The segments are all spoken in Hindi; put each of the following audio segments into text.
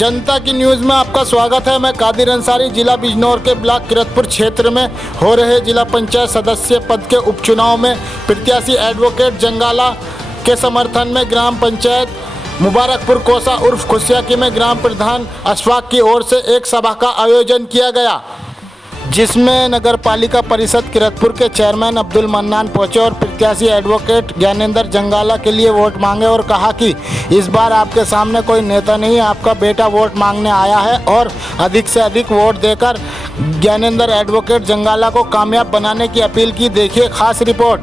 जनता की न्यूज़ में आपका स्वागत है। मैं कादिर अंसारी जिला बिजनौर के ब्लॉक किरतपुर क्षेत्र में हो रहे जिला पंचायत सदस्य पद के उपचुनाव में प्रत्याशी एडवोकेट जंगाला के समर्थन में ग्राम पंचायत मुबारकपुर कोसा उर्फ खुशियाकी में ग्राम प्रधान अशफाक की ओर से एक सभा का आयोजन किया गया, जिसमें नगर पालिका परिषद किरतपुर के चेयरमैन अब्दुल मन्नान पहुंचे और प्रत्याशी एडवोकेट ज्ञानेंद्र जंगाला के लिए वोट मांगे और कहा कि इस बार आपके सामने कोई नेता नहीं, आपका बेटा वोट मांगने आया है और अधिक से अधिक वोट देकर ज्ञानेंद्र एडवोकेट जंगाला को कामयाब बनाने की अपील की। देखिए खास रिपोर्ट।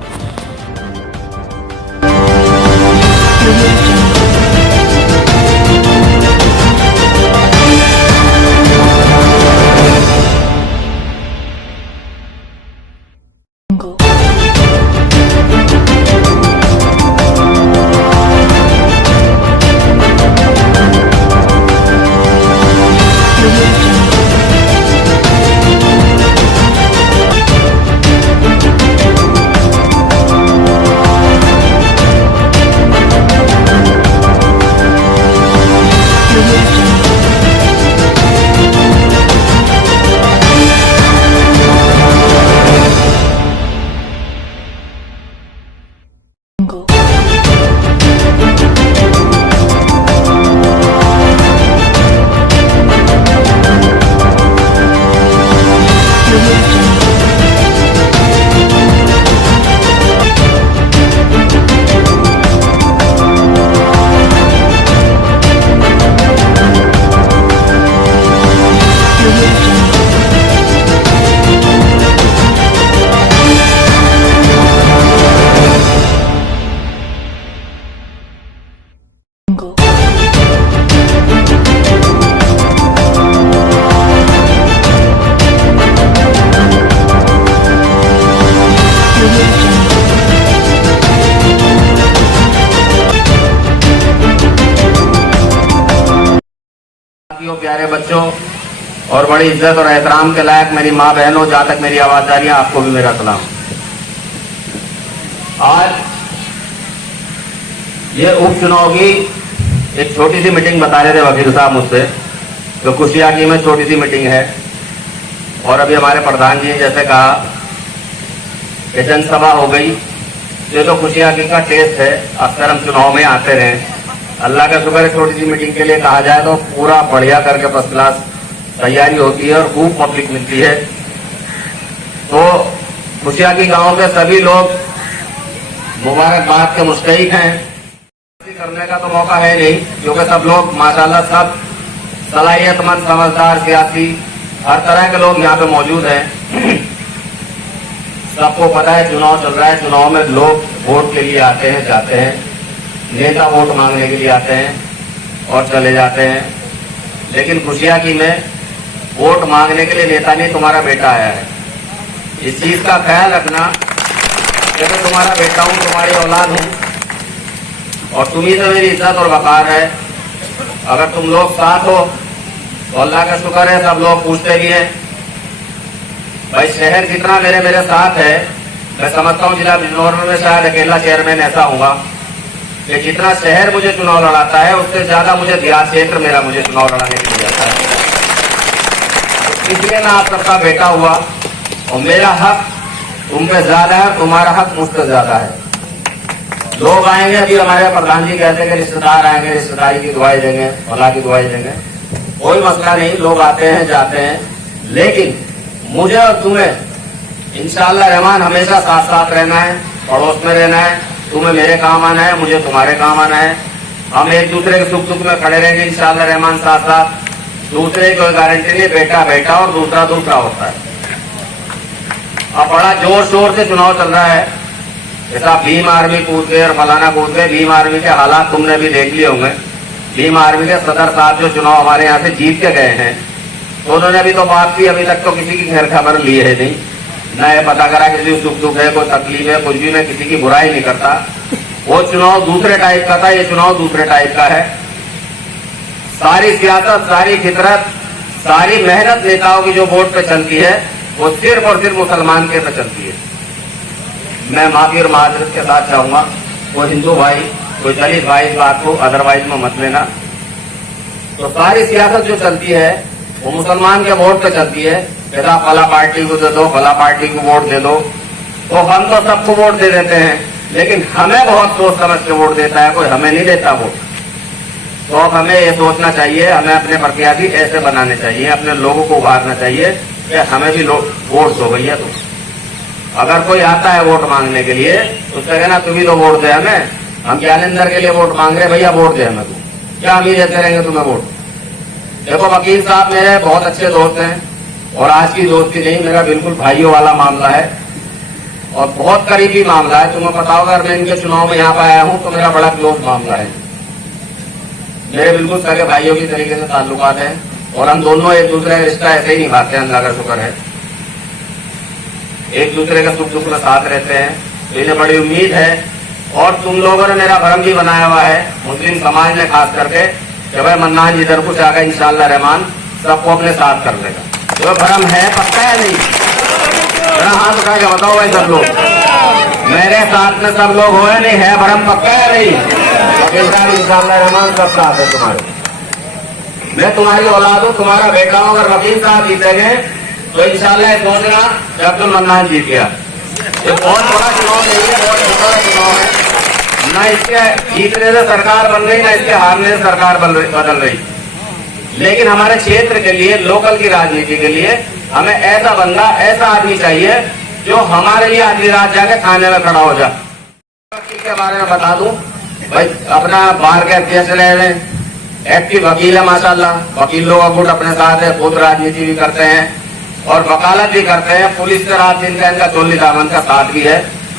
प्यारे बच्चों और बड़ी इज्जत और एहतराम के लायक मेरी माँ बहनों, जहाँ तक मेरी आवाज आ रही है आपको भी मेरा सलाम। आज ये उपचुनाव की एक छोटी सी मीटिंग बता रहे थे वकील साहब मुझसे, तो खुशियाकी में छोटी सी मीटिंग है और अभी हमारे प्रधान जी ने जैसे कहा कि जनसभा हो गई। ये तो खुशियाकी का टेस्ट है, अक्सर हम चुनाव में आते रहे। अल्लाह का शुक्र है छोटी सी मीटिंग के लिए कहा जाए तो पूरा बढ़िया करके फर्स्ट क्लास तैयारी होती है और खूब पब्लिक मिलती है। तो खुशियाकी गांव के सभी लोग मुबारकबाद के मुस्तहिक हैं। करने का तो मौका है नहीं, क्योंकि सब लोग माशाल्लाह सब सलाहियतमंद, समझदार, सियासी, हर तरह के लोग यहाँ पे मौजूद हैं। सबको पता है चुनाव चल रहा है, चुनाव में लोग वोट के लिए आते हैं, जाते हैं, नेता वोट मांगने के लिए आते हैं और चले जाते हैं। लेकिन खुशियाकी में वोट मांगने के लिए नेता नहीं, तुम्हारा बेटा आया है। इस चीज का ख्याल रखना कि मैं तुम्हारा बेटा हूं, तुम्हारी औलाद हूं और तुम्ही से मेरी इज्जत और वकार है। अगर तुम लोग साथ हो तो अल्लाह का शुक्र है, सब लोग पूछते भी हैं। भाई शहर जितना मेरे साथ है, मैं समझता हूँ जिला बिजनौर में मैं शायद अकेला चेयरमैन ऐसा होगा कि जितना शहर मुझे चुनाव लड़ाता है उससे ज्यादा मुझे देहात क्षेत्र मेरा मुझे चुनाव लड़ाने के लिए जाता है। तो इसलिए मैं आप सबका बेटा हुआ और मेरा हक तुम पे ज्यादा है, तुम्हारा हक मुझ पे ज्यादा है। लोग आएंगे, अभी हमारे प्रधान जी कहते हैं कि रिश्तेदार आएंगे, रिश्तेदारी की दुआएं देंगे, भला की दुआएं देंगे, कोई मसला नहीं। लोग आते हैं जाते हैं, लेकिन मुझे और तुम्हें इंशाअल्लाह रहमान हमेशा साथ साथ रहना है, पड़ोस में रहना है। तुम्हें मेरे काम आना है, मुझे तुम्हारे काम आना है। हम एक दूसरे के सुख दुख में खड़े रहेंगे इंशाअल्लाह रहमान साथ साथ। दूसरे की कोई गारंटी नहीं, बेटा बेटा और दूसरा दूसरा होता है। अब बड़ा जोर शोर से चुनाव चल रहा है, जैसा भीम आर्मी कूद गए और फलाना कूद गए। भीम आर्मी के हालात तुमने भी देख लिए होंगे। भीम आर्मी के सदर साहब जो चुनाव हमारे यहाँ से जीत के गए हैं, तो उन्होंने अभी तो बात की, अभी तक तो किसी की खैर खबर ली है नहीं, न ये पता करा किसी को सुख दुख है, कोई तकलीफ है, कुछ भी। मैं किसी की बुराई नहीं करता। वो चुनाव दूसरे टाइप का था, ये चुनाव दूसरे टाइप का है। सारी सियासत, सारी फितरत, सारी मेहनत नेताओं की जो वोट पे चलती है वो सिर्फ और सिर्फ मुसलमान के पे चलती है। मैं माफी और माजरत के साथ चाहूंगा, कोई हिंदू भाई, कोई दलित भाई इस बात को अदरवाइज में मत लेना। तो सारी सियासत जो चलती है वो मुसलमान के वोट पे चलती है। कहता फला पार्टी को दे दो, फला पार्टी को वोट दे दो। तो हम तो सबको वोट दे देते हैं, लेकिन हमें बहुत सोच समझ के वोट देता है, कोई हमें नहीं देता वोट। तो अब हमें ये सोचना चाहिए, हमें अपने प्रत्याशी ऐसे बनाने चाहिए, अपने लोगों को उभारना चाहिए कि हमें भी वोट दो भैया तुम। अगर कोई आता है वोट मांगने के लिए तो उसका कहना तुम ही तो वोट दे हमें, हम ज्ञानेंद्र के लिए वोट मांग रहे, भैया वोट दे हमें तू, क्या हम ही देते रहेंगे तुम्हें वोट। देखो वकील साहब मेरे बहुत अच्छे दोस्त हैं, और आज की दोस्ती नहीं, मेरा बिल्कुल भाइयों वाला मामला है और बहुत करीबी मामला है। तुम्हें पता होगा, अगर मैं इनके चुनाव में यहाँ पर आया हूँ तो मेरा बड़ा क्लोज मामला है, मेरे बिल्कुल सगे भाइयों की तरीके से ताल्लुकात हैं, और हम दोनों एक दूसरे का रिश्ता ऐसे ही निभाते हैं, अल्लाह का शुक्र है, एक दूसरे का सुख दुख में साथ रहते हैं। तो इन्हें बड़ी उम्मीद है, और तुम लोगों ने मेरा भरम भी बनाया हुआ है, मुस्लिम समाज ने खास करके, कि भाई मन्नान जिधर कुछ आगा इंशाअल्लाह रहमान सबको अपने साथ कर देगा। जो भरम है पक्का है नहीं, मेरा हाथ उठा के बताओ भाई सब लोग, मेरे साथ में सब लोग हो नहीं है, भरम पक्का है नहीं, वकील साहब इंशाअल्लाह रहमान सब साथ है तुम्हारे। मैं तुम्हारी औलाद हूँ, तुम्हारा बेटा हूँ, अगर वकील साहब जीतेंगे तो इंशाअल्लाह सोचना कि अब्दुल मन्नान जीत गया। ये बहुत बड़ा चुनाव नहीं है, बहुत बड़ा चुनाव है, न इसके जीतने से सरकार बन रही, न इसके हारने से सरकार बदल रही। लेकिन हमारे क्षेत्र के लिए, लोकल की राजनीति के लिए हमें ऐसा बंदा, ऐसा आदमी चाहिए जो हमारे लिए आदमी रात जाके खाने में खड़ा हो जाए। वकील के बारे में बता दूं भाई, अपना बार के अध्यक्ष रहे हुए, एक्टिव वकील है माशाल्लाह, वकील लोग गुट अपने साथ है, खुद राजनीति भी करते हैं और वकालत भी करते हैं, पुलिस से रात दिन का इनका चोली दामन का साथ भी है।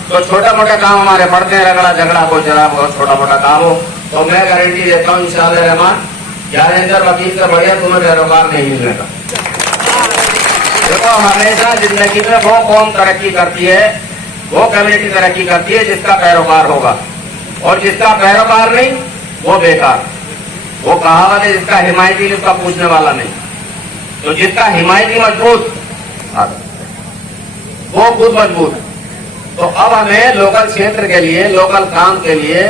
तो छोटे मोटे काम हमारे पड़ते हैं, रगड़ा झगड़ा कोई जरा बहुत छोटा मोटा काम हो तो मैं गारंटी देता हूँ इंशाअल्लाह रहमान ज्ञानेंद्र वकील से बढ़िया तुम्हें पैरोकार नहीं मिलेगा। देखो हमेशा जिंदगी में वो कौम तरक्की करती है, वो कम्युनिटी तरक्की करती है जिसका पैरोकार होगा, और जिसका पैरोकार नहीं वो बेकार। वो कहावत है, जिसका हिमायती उसका पूछने वाला नहीं। तो जिसका हिमायती मजबूत वो खुद मजबूत है। तो अब हमें लोकल क्षेत्र के लिए, लोकल काम के लिए,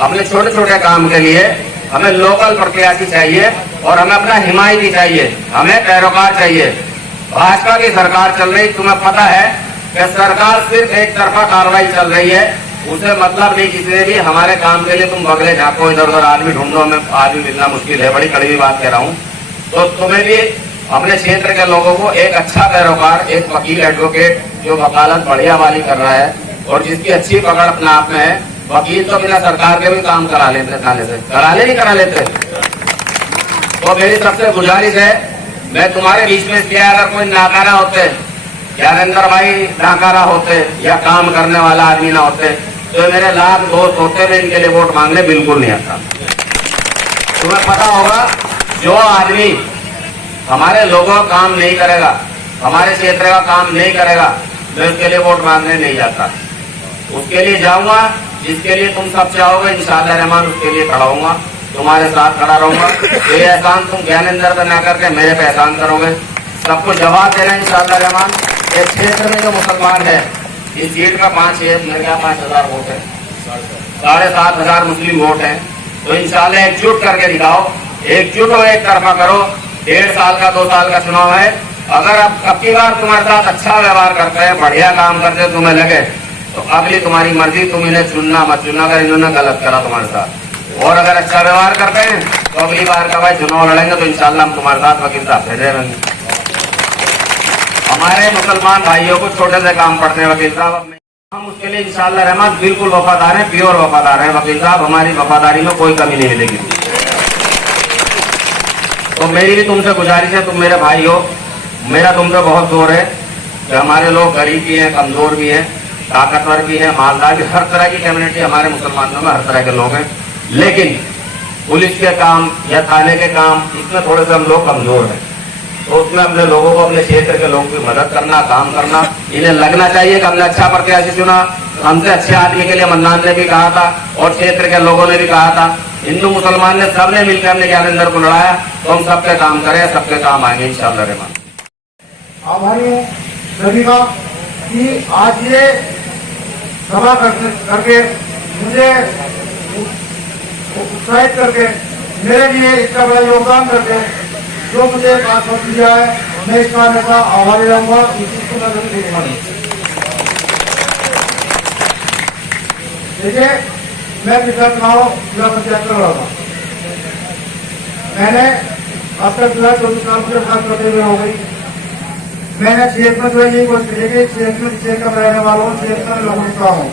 अपने छोटे छोटे काम के लिए हमें लोकल प्रत्याशी चाहिए, और हमें अपना हिमायती चाहिए, हमें पैरोकार चाहिए। भाजपा की सरकार चल रही, तुम्हें पता है कि सरकार सिर्फ एक तरफा कार्रवाई चल रही है, उसे मतलब नहीं किसी ने भी हमारे काम के लिए तुम बगले झाँको, इधर उधर आदमी ढूंढो, हमें आदमी मिलना मुश्किल है, बड़ी कड़वी बात कह रहा हूँ। तो तुम्हें भी अपने क्षेत्र के लोगों को एक अच्छा पैरोकार, एक वकील एडवोकेट जो वकालत बढ़िया वाली कर रहा है और जिसकी अच्छी पकड़ अपने आप में है। वकील तो बिना सरकार के भी काम करा लेते, थाने से नहीं करा लेते। तो मेरी सबसे गुजारिश है, मैं तुम्हारे बीच में किया, अगर कोई नाकारा होते, ज्ञानेंद्र भाई नाकारा होते या काम करने वाला आदमी ना होते तो मेरे लाख दोस्त होते, मैं इनके लिए वोट मांगने बिल्कुल नहीं आता। तुम्हें पता होगा, जो आदमी हमारे लोगों का काम नहीं करेगा, हमारे क्षेत्र का काम नहीं करेगा, मैं उसके लिए वोट मांगने नहीं जाता। उसके लिए जाऊंगा जिसके लिए तुम सब चाहोगे, इंशाअल्लाह रहमान उसके लिए खड़ा होऊंगा, तुम्हारे साथ खड़ा रहूंगा। ये एहसान तुम ज्ञानेंद्र पे ना करके मेरे पे एहसान करोगे, सबको जवाब देना इंशाअल्लाह रहमान। इस क्षेत्र में जो मुसलमान है, इस सीट में 5,000 वोट है, 7,500 मुस्लिम वोट है। तो इंशाअल्लाह एकजुट करके दिखाओ, एकजुट हो, एक तरफा करो। 1.5 साल का 2 साल का चुनाव है, अगर अब की बार तुम्हारे साथ अच्छा व्यवहार करते हैं, बढ़िया काम करते हैं, तुम्हें लगे तो अगली तुम्हारी मर्जी, तुम इन्हें चुनना मत चुनना, अगर इन्होंने गलत करा तुम्हारे साथ। और अगर अच्छा व्यवहार करते हैं तो अगली बार का भाई चुनाव लड़ेंगे तो इंशाअल्लाह हम तुम्हारे साथ वकील साहब भेजे रहेंगे। हमारे मुसलमान भाइयों को छोटे से काम पड़ते हैं वकील साहब, हम उसके लिए इंशाअल्लाह रहमान बिल्कुल वफादार हैं, प्योर वफादार हैं वकील साहब, हमारी वफादारी में कोई कमी नहीं मिलेगी। तो मेरी भी तुमसे गुजारिश है, तुम मेरे भाई हो, मेरा तुमसे बहुत जोर है कि हमारे लोग गरीब भी हैं, कमजोर भी हैं, ताकतवर भी हैं, मालदार भी, हर तरह की कम्युनिटी हमारे मुसलमानों में हर तरह के लोग हैं। लेकिन पुलिस के काम या थाने के काम, इसमें थोड़े से हम लोग कमजोर हैं। तो उसमें अपने लोगों को, अपने क्षेत्र के लोगों की मदद करना, काम करना, इन्हें लगना चाहिए कि हमने अच्छा प्रत्याशी चुना, हमसे अच्छे आदमी के लिए मन्नान ने भी कहा था और क्षेत्र के लोगों ने भी कहा था, हिंदू मुसलमान ने सबने मिलकर हमने ज्ञानेंद्र को लड़ाया, तो हम सबके काम करें, सबके काम आएंगे इंशाअल्लाह रहमान। आभारी हूँ सभी का कि आज ये सभा करके मुझे उत्साहित करके मेरे लिए इतना बड़ा योगदान करते हैं, जो मुझे आश्वस्त दिया है, मैं इसका हमेशा आभारी रहूंगा। इस चीज को मैं जरूर देखूंगा। देखिए, मैं पिछला चुनाव जिला पंचायत कर रहा था। मैंने अब तक 24 साल से बात करते हुए हो गई। मैंने क्षेत्र में जो है यही कोशिश की कि क्षेत्र में रहने वालों क्षेत्र में लोगों का हूँ,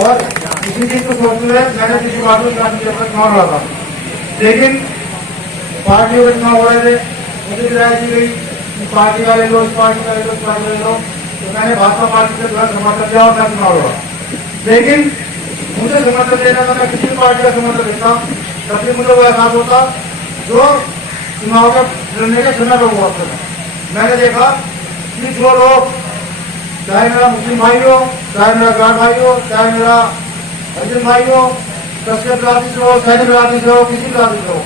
और इसी चीज को सोचते हुए मैंने किसी बात को चुनाव लड़ा था। लेकिन पार्टियों के चुनाव हो रहे थे, मुझे भी राय दी गई कि पार्टी का ले लो, इस पार्टी का ले लो, इस पार्टी का ले लो। तो मैंने भाजपा पार्टी से समर्थन दिया और मैं चुनाव लड़ा। लेकिन मुझे समर्थन देना था, मैं किसी भी पार्टी का समर्थन देता, तब भी मुझे वो एहसास होता जो चुनाव के लड़ने के समय लोग हुआ। मैंने देखा कि जो लोग, चाहे मेरा मुस्लिम भाई हो, चाहे मेरा गार्ड भाई हो, चाहे मेरा हरिजन भाई हो, कश्यप जाति से हो, सैनिक जाति से हो, किसी जाति से हो,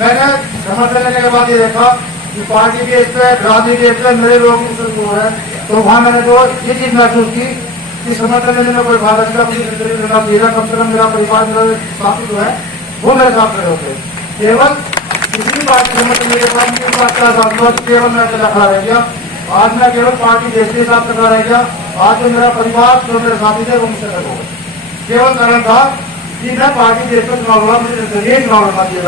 मैंने समर्थन लेने के बाद ये देखा कि पार्टी के राजनीति के इसमें मेरे लोग जो है, तो वहां मैंने जो ये चीज महसूस की कि समर्थन लेने में कोई भारत का कम से कम मेरा परिवार, मेरे साथी जो है वो मेरे साथ खड़े होते। केवल किसी भी पार्टी समर्थन लेने के बाद केवल मैं अकेला खड़ा रह गया। आज मैं केवल पार्टी देश के साथ खड़ा रह गया। आज जो मेरा परिवार, जो मेरे साथी थे, वो मुझसे अलग हो गए। केवल कारण था कि मैं पार्टी देश में चुनाव लड़ा, मुझे नजरिए चुनाव लड़ना चाहिए।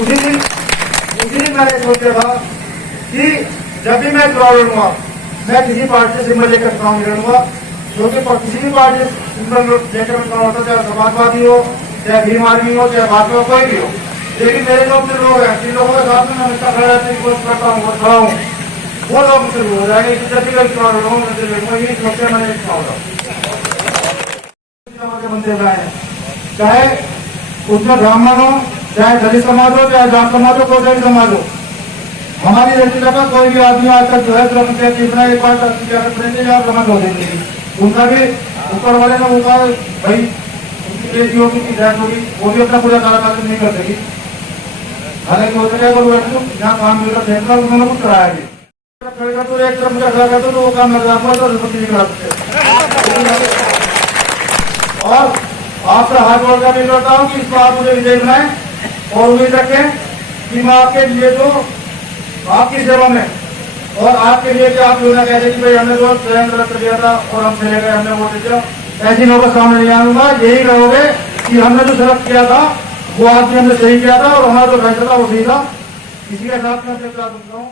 उसी दिन मैंने सोचा था कि जब भी मैं चुनाव लड़ूंगा, मैं किसी पार्टी से सिंबल लेकर चुनाव नहीं लड़ूंगा, क्योंकि किसी भी पार्टी से सिंबल लेकर चुनाव लड़ता, चाहे समाजवादी हो, चाहे भीम आर्मी हो, चाहे भाजपा हो, कोई भी हो। लेकिन मेरे जो अपने लोग हैं, जिन लोगों के साथ में मैं हमेशा खड़ा रहने की कोशिश करता हूँ, खड़ा हूँ, वो लोग मुझसे हो जाएंगे। जब भी मैं चुनाव लड़ूंगा, मुझसे लड़ूंगा, ये सोचते मैंने चुनाव लड़ा। बनते हुए हैं, चाहे उसमें ब्राह्मण हो, चाहे दलित समाज हो, चाहे जाट समाज हो, कोई भी समाज हो, हमारी व्यक्तिगत का कोई भी आदमी आज तक जो है जिला पंचायत जीतना एक बार या समझ हो देती थी। उनका भी ऊपर वाले ने उनका भाई उनकी बेटी होगी की डेथ होगी, वो भी अपना पूरा कार्यकाल नहीं कर सकी। हालांकि हो सके जहाँ काम मिलकर देखना उन्होंने कुछ कराया भी। तो एक तरफ मुझे खड़ा करते तो वो काम लग जाता तो रिपोर्ट नहीं करा सकते। और आपसे हाथ जोड़कर भी करता हूँ कि इस बार मुझे विजय बनाए और उम्मीद रखें कि मैं आपके लिए तो आपकी सेवा में और आपके लिए कि आप लोग कहते कि भाई हमने तो स्वयं रक्त दिया था और हम चले गए, हमने वोट दिया, ऐसी नौबत सामने नहीं आऊंगा। यही कहोगे कि हमने जो सेलेक्ट किया था वो आदमी हमने सही किया था और हमारा जो फैसला था वो सही था। इसी के साथ मैं हूँ।